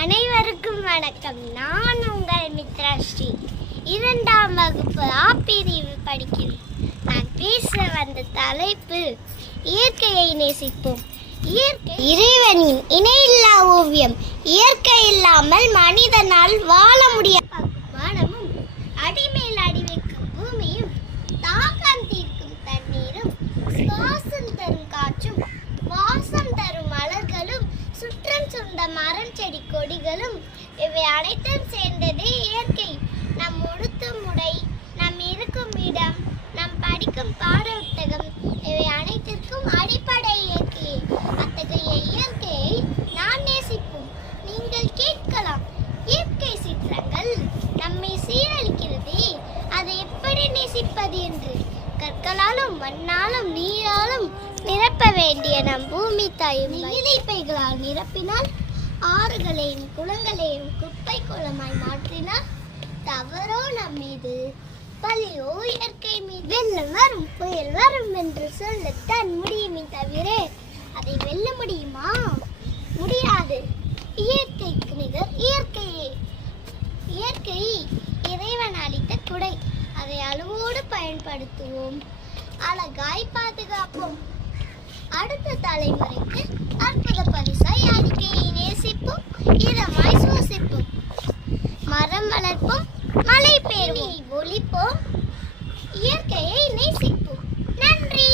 அனைவருக்கும் வணக்கம். நான் உங்கள் மித்ரா ஸ்ரீ. 2ஆம் வகுப்பு ஆ பிரிவு படிக்கிறேன். நான் பேச வந்த தலைப்பு இயற்கையை நேசிப்போம். இறைவனின் இணையில்லா ஓவியம். இயற்கை இல்லாமல் மனிதனால் வாழ முடியாது. வானமும் அடிமேல் அடி வைக்கும் பூமியும், தாகம் தீர்க்கும் தண்ணீரும், சுவாசம் தரும் காற்றும், வாசம் தரும் மலர்களும், சுற்றம் சுண்ட மரம் செடி கொடிகளும், இவை அனைத்தும் சேர்ந்ததே இயற்கை. நம் உடுத்தும் உடை, நம் இருக்கும் இடம், நம் படிக்கும் பாட புத்தகம், இவை அனைத்திற்கும் அடிப்படை இயற்கையே. அத்தகைய இயற்கையை நான் நேசிப்போம். நீங்கள் கேட்கலாம், இயற்கை சீற்றங்கள் நம்மை சீரழிக்கிறதே, அதை எப்படி நேசிப்பது என்று. கற்களாலும் மண்ணாலும் நீராலும் நிரப்ப வேண்டிய நம் பூமி தாயும் நீர்ப்பைகளால் நிரப்பினால், ஆறுகளையும் குளங்களையும் குப்பை குளமாய் மாற்றினால், தவறோ நம் மீது, பழியோ இயற்கை மீது. வெள்ளம் வரும் புயல் வரும் என்று சொல்லத்தான் முடியுமே தவிர அதை வெல்ல முடியுமா? முடியாது. இயற்கைக்கு நிகர் இயற்கையே. இயற்கை இறைவன் அளித்த குடை. அதை அளவோடு பயன்படுத்துவோம், அழகாய் பாதுகாப்போம். அடுத்த தலைமுறைக்கு அற்புத பரிசாய் இயற்கையை நேசிப்போம், இதமாய் சுவாசிப்போம். மரம் வளர்ப்போம், மழை பெறுவோம், ஒழிப்போம்,